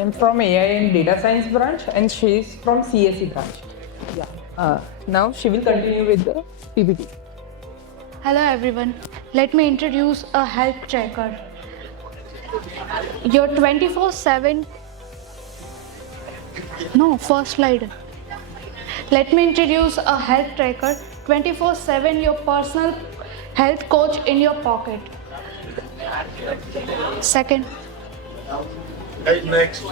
am from AI and Data Science branch, and she is from CSE branch. Now she will continue with the PPT. Hello everyone, let me introduce a health tracker. Your 24/7. No, first slide. Let me introduce a health tracker, 24/7 your personal health coach in your pocket. Second. Next.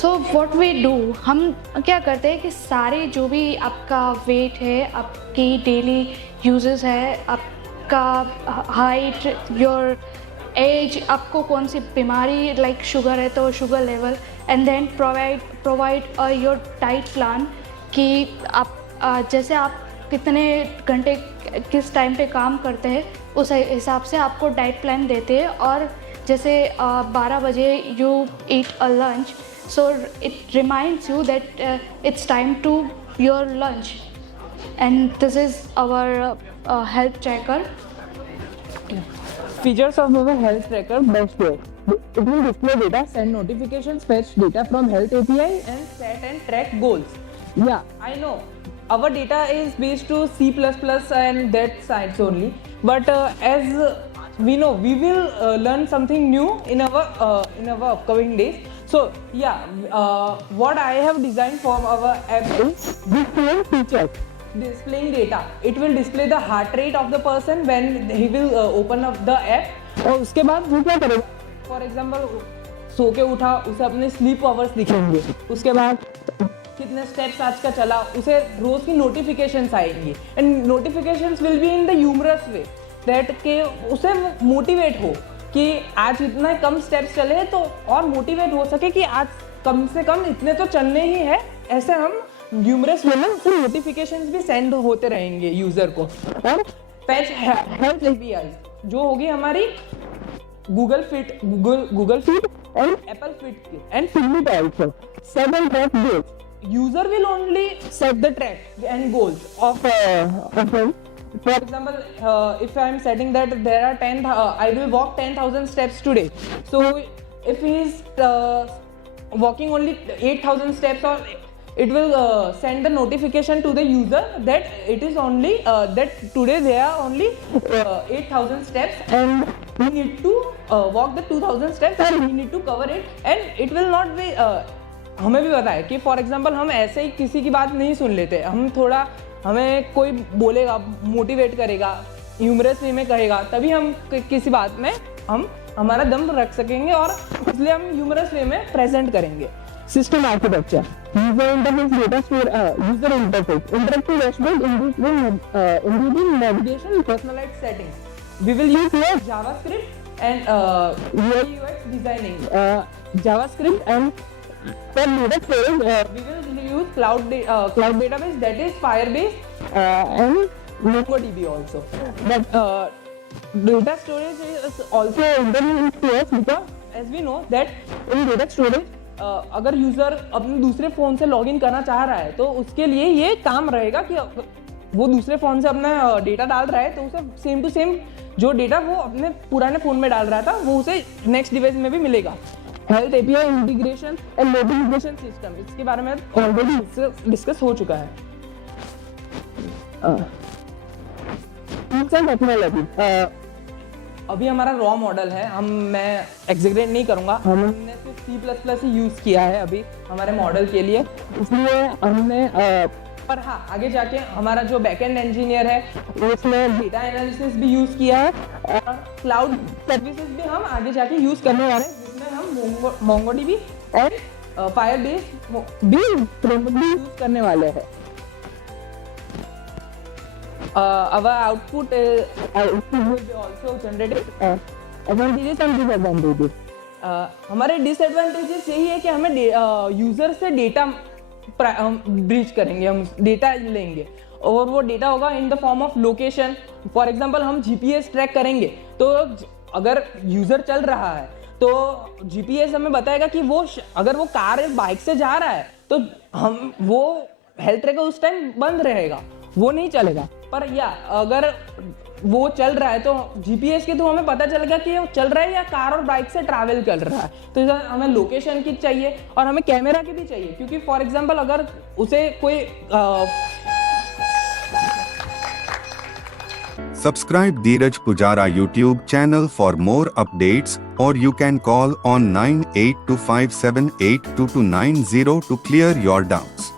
So what we do, हम क्या करते हैं कि सारे जो भी आपका wait है, आपकी डेली यूजेस है, आपका हाइट, योर एज, आपको कौन सी बीमारी लाइक शुगर है तो sugar level, and then provide your diet plan कि आप जैसे आप कितने घंटे किस टाइम पे काम करते हैं उस हिसाब से आपको डाइट प्लान देते हैं। और जैसे 12 बजे you eat a lunch, so it reminds you that it's time to your lunch, and this is our health tracker. Features of our health tracker: dashboard. It will display data, send notifications, fetch data from health API, and set and track goals. Yeah, I know our data is based to C++ and that sites only, but as we know, we will learn something new in our upcoming days. So what I have designed for our app is displaying features, displaying data. It will display the heart rate of the person when he will open up the app. और उसके बाद वो क्या करेगा? For example, सो के उठा, उसे अपने स्लीप आवर्स दिखेंगे, उसके बाद कितने स्टेप्स आज का चला, उसे रोज की नोटिफिकेशंस आएंगी, and notifications will be in the humorous way that के उसे मोटिवेट हो कि आज इतना कम स्टेप्स चले तो और मोटिवेट हो सके कि आज कम से कम इतने तो चलने ही है। ऐसे हम ह्यूमरस वे में उसे नोटिफिकेशंस भी सेंड होते रहेंगे यूजर को। और फैच हेल्थ एपीआई जो होगी हमारी Google Fit and Apple Fit की, and Fitbit also set and track goals. User will only set the track and goals of him. For example, if I am setting that there are I will walk 10,000 steps today. So if he is walking only 8,000 steps, or it will send the notification to the user that it is only that today there are only 8,000 steps, and we need to walk the 2,000 steps, and we need to cover it, and it will not be हमें भी पता है कि for example हम ऐसे ही किसी की बात नहीं सुन लेते, हम थोड़ा हमें कोई बोलेगा, मोटिवेट करेगा, ह्यूमरस वे में कहेगा, तभी हम किसी बात में हम हमारा दम रख सकेंगे, और इसलिए हम ह्यूमरस वे में प्रेजेंट करेंगे. System architecture, user interface, data store, user interface, interactive dashboard, individual navigation, personalised settings. We will use here JavaScript and UI UX designing, JavaScript and for data storage we will use cloud database, that is Firebase and MongoDB also. But data storage is also important to us because as we know that in data storage अगर user अपने दूसरे phone से login करना चाह रहा है तो उसके लिए ये काम रहेगा कि वो दूसरे फोन से अपना डेटा डाल रहा है तो उसे सेम टू सेम जो डेटा वो अपने पुराने फोन में डाल रहा था वो उसे नेक्स्ट डिवाइस में भी मिलेगा. Health API integration and notification system, इसके बारे में ऑलरेडी डिस्कस हो चुका है. टेक्नोलॉजी, अभी हमारा रॉ मॉडल है, मैं एग्जीक्यूट नहीं करूंगा, हमने सिर्फ C++ ही यूज किया है अभी हमारे मॉडल के लिए, इसलिए हमने पर हाँ आगे जाके हमारा जो बैकएंड इंजीनियर है उसने डेटा एनालिसिस भी यूज किया है, और क्लाउड सर्विसेज भी हम आगे जाके यूज करने वाले हैं, जिसमें हम MongoDB और Firebase भी यूज करने वाले हैं. Our output will be also generated. Advantages and disadvantages. हमारे डिसएडवांटेजेस यही है कि हमें यूजर से डेटा ब्रीच करेंगे, हम डेटा लेंगे और वो डेटा होगा in the form of location. For example हम जीपीएस ट्रैक करेंगे तो अगर यूजर चल रहा है तो जीपीएस हमें बताएगा कि वो अगर वो कार या बाइक से जा रहा है तो हम वो हेल्थ ट्रैकर उस टाइम बंद रहेगा, वो नहीं चलेगा. पर या अगर वो चल रहा है तो जीपीएस के थ्रू हमें पता चलेगा कि वो चल रहा है या कार और बाइक से ट्रैवल कर रहा है। तो इधर हमें लोकेशन की चाहिए और हमें कैमरा की भी चाहिए, क्योंकि फॉर एग्जांपल अगर उसे कोई Subscribe Dheeraj Pujara YouTube channel for more updates, or you can call on 9825782290 to clear your doubts.